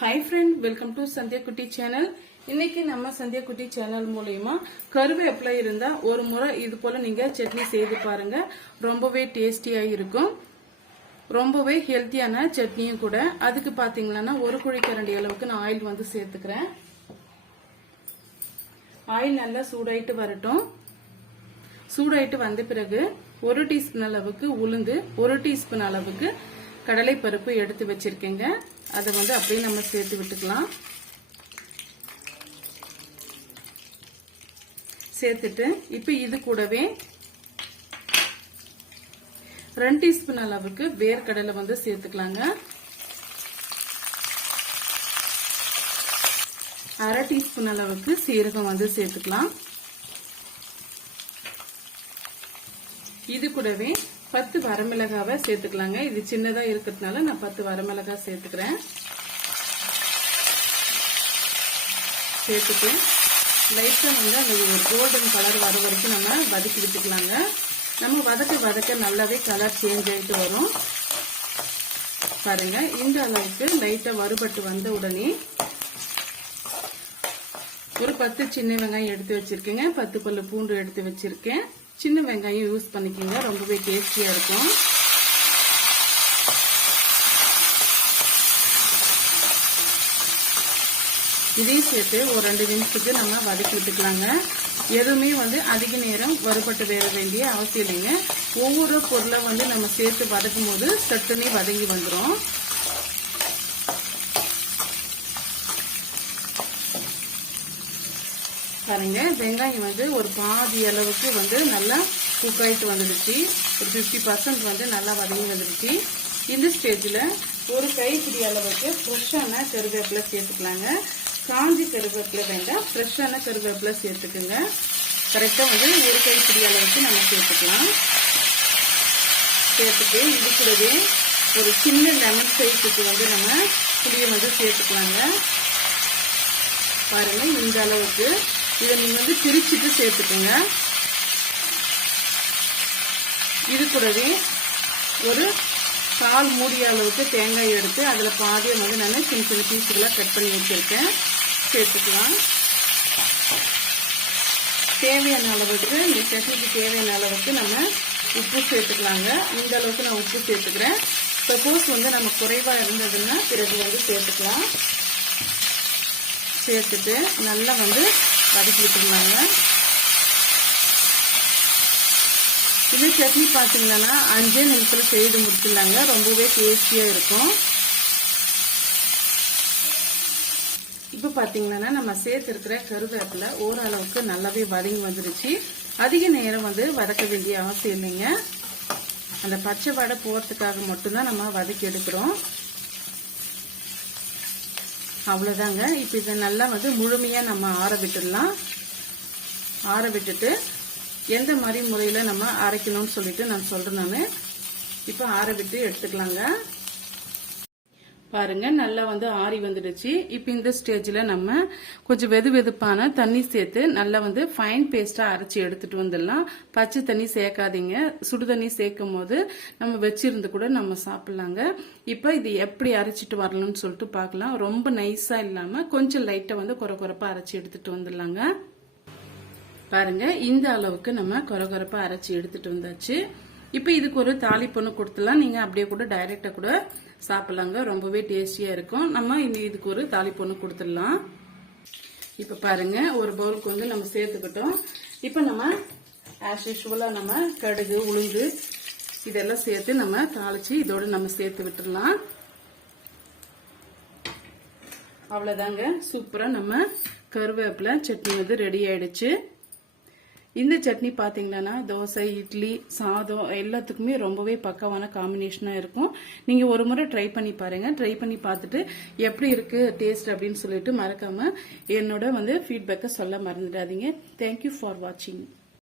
Hi friend welcome to Sandhya குட்டி channel இன்னைக்கு நம்ம சந்தியா குட்டி சேனல் மூலயமா கருவேப்பிலை இருந்தா ஒரு முறை இது போல நீங்க சட்னி செய்து பாருங்க. ரொம்பவே டேஸ்டியா இருக்கும். ரொம்பவே ஹெல்த்தியான சட்னியும் கூட. அதுக்கு பாத்தீங்கன்னா ஒரு குழிக்கரண்டி அளவுக்கு நான் ஆயில் வந்து சேர்த்துக்கிறேன். ஆயில் நல்லா சூடாயிட்டு வரட்டும். சூடாயிட்டு வந்த பிறகு ஒரு டீஸ்பூன் அளவுக்கு உளுந்து ஒரு டீஸ்பூன் அளவுக்கு கடலை பருப்பு எடுத்து வச்சிருக்கேங்க. அதை வந்து அப்படியே நம்ம சேர்த்து விட்டுக்கலாம். சேர்த்துட்டு இப்போ இது கூடவே ரெண்டு டீஸ்பூன் அளவுக்கு வேர்க்கடலை வந்து சேர்த்துக்கலாங்க. அரை டீஸ்பூன் அளவுக்கு சீரகம் வந்து சேர்த்துக்கலாம். இது கூடவே பத்து வரமிளகாவை சேர்த்துக்கலாங்க. இது சின்னதா இருக்கிறதுனால நான் பத்து வரமிளகா சேர்த்துக்கிறேன். சேர்த்துட்டு லைட்டா வந்து அந்த ஒரு கோல்டன் கலர் வர வரைக்கும் நம்ம வதக்கி விட்டுக்கலாங்க. நம்ம வதக்க வதக்க நல்லாவே கலர் சேஞ்ச் ஆகிட்டு வரும். பாருங்க இந்த அளவுக்கு லைட்டா வறுபட்டு வந்த உடனே ஒரு பத்து சின்ன வெங்காயம் எடுத்து வச்சிருக்கேங்க. பத்து பல்லு பூண்டு எடுத்து வச்சிருக்கேன். சின்ன வெங்காயம் யூஸ் பண்ணிக்கோங்க. ரொம்பவே டேஸ்டியாக இருக்கும். இதையும் சேர்த்து ஒரு ரெண்டு நிமிஷத்துக்கு நம்ம வதக்கி விட்டுக்கலாங்க. எதுவுமே வந்து அதிக நேரம் வறுபட்டு வேற வேண்டிய அவசியம் இல்லைங்க. ஒவ்வொரு பொருளை வந்து நம்ம சேர்த்து வதக்கும் போது சட்டுனே வதங்கி வந்துடும் பாருங்க வெங்காயம் வந்து ஒரு பாதி அளவுக்கு வந்து நல்லா குக் ஆகிட்டு வந்துடுச்சு. ஒரு ஃபிஃப்டி பர்சன்ட் வந்து நல்லா வதங்கி வந்துடுச்சு. இந்த ஸ்டேஜில் ஒரு கைப்பிடி அளவுக்கு ஃப்ரெஷ்ஷான கருவேப்பிலை சேர்த்துக்கலாங்க. காஞ்சி கருவேப்பிலை வேண்டாம் ஃப்ரெஷ்ஷான கருவேப்பிலை சேர்த்துக்குங்க. கரெக்டாக வந்து ஒரு கைப்பிடி அளவுக்கு நம்ம சேர்த்துக்கலாம். சேர்த்துட்டு இது கூடவே ஒரு சின்ன லெமன் சைஸுக்கு வந்து நம்ம புளியை வந்து சேர்த்துக்கலாங்க. பாருங்கள் இந்த அளவுக்கு இதை நீங்கள் வந்து பிரிச்சுட்டு சேர்த்துக்கோங்க. இது கூடவே ஒரு கால் மூடிய அளவுக்கு தேங்காய் எடுத்து அதில் பாதியை வந்து நான் சின்ன சின்ன பீஸுகளாக கட் பண்ணி வச்சுருக்கேன். சேர்த்துக்கலாம். தேவையான அளவுக்கு இந்த சட்னிக்கு தேவையான அளவுக்கு நம்ம உப்பு சேர்த்துக்கலாங்க. இந்த அளவுக்கு நான் உப்பு சேர்த்துக்கிறேன். சப்போஸ் வந்து நம்ம குறைவாக இருந்ததுன்னா பிறகு வந்து சேர்த்துக்கலாம். சேர்த்துட்டு நல்லா வந்து வதக்கி விட்டுருந்தாங்க. இது சட்னி பார்த்தீங்கன்னா அஞ்சே நிமிஷத்தில் செய்து முடிச்சிடலாங்க ரொம்பவே டேஸ்டியாக இருக்கும். இப்போ பார்த்தீங்கன்னா நம்ம சேர்த்துருக்கிற கருவேப்பிலை ஓரளவுக்கு நல்லாவே வதங்கி வந்துருச்சு. அதிக நேரம் வந்து வதக்க வேண்டிய அவசியம் இல்லைங்க. அந்த பச்சை வடை போகிறதுக்காக மட்டும்தான் நம்ம வதக்கி எடுக்கிறோம். அவ்வளோதாங்க இப்போ இதை நல்லா வந்து முழுமையாக நம்ம ஆற விட்டுடலாம். ஆற விட்டுட்டு எந்த மாதிரி முறையில் நம்ம அரைக்கணும்னு சொல்லிட்டு நான் சொல்கிறேன் நான். இப்போ ஆற விட்டு எடுத்துக்கலாங்க. பாருங்க நல்லா வந்து ஆறி வந்துடுச்சு. இப்போ இந்த ஸ்டேஜில் நம்ம கொஞ்சம் வெது வெதுப்பான தண்ணி சேர்த்து நல்லா வந்து ஃபைன் பேஸ்ட்டாக அரைச்சி எடுத்துட்டு வந்துடலாம். பச்சை தண்ணி சேர்க்காதீங்க. சுடு தண்ணி சேர்க்கும் போது நம்ம வச்சிருந்து கூட நம்ம சாப்பிட்லாங்க. இப்போ இது எப்படி அரைச்சிட்டு வரணும்னு சொல்லிட்டு பார்க்கலாம். ரொம்ப நைஸாக இல்லாமல் கொஞ்சம் லைட்டாக வந்து குறை குறைப்பாக அரைச்சி எடுத்துட்டு வந்துடலாங்க. பாருங்க இந்த அளவுக்கு நம்ம குறை குறைப்பாக அரைச்சி எடுத்துட்டு வந்தாச்சு. இப்போ இதுக்கு ஒரு தாளிப்பொண்ணு கொடுத்துலாம் நீங்கள் அப்படியே கூட டைரெக்டாக கூட சாப்பிட்லாங்க. ரொம்பவே டேஸ்டியாக இருக்கும். நம்ம இந்த இதுக்கு ஒரு தாளிப்பொண்ணு கொடுத்துடலாம். இப்போ பாருங்க ஒரு பவுலுக்கு வந்து நம்ம சேர்த்துக்கிட்டோம். இப்போ நம்ம ஆஸ் யூஷுவலாக நம்ம கடுகு உளுந்து இதெல்லாம் சேர்த்து நம்ம தாளித்து இதோடு நம்ம சேர்த்து விட்டுடலாம். அவ்வளோதாங்க சூப்பராக நம்ம கருவேப்பிலை சட்னி வந்து ரெடி ஆயிடுச்சு. இந்த சட்னி பார்த்தீங்கன்னா தோசை இட்லி சாதம் எல்லாத்துக்குமே ரொம்பவே பக்கமான காம்பினேஷனாக இருக்கும். நீங்கள் ஒரு முறை ட்ரை பண்ணி பாருங்கள் ட்ரை பண்ணி பார்த்துட்டு எப்படி இருக்குது டேஸ்ட் அப்படின்னு சொல்லிட்டு மறக்காமல் என்னோட வந்து ஃபீட்பேக்கை சொல்ல மறந்துடாதீங்க. தேங்க்யூ ஃபார் வாட்சிங்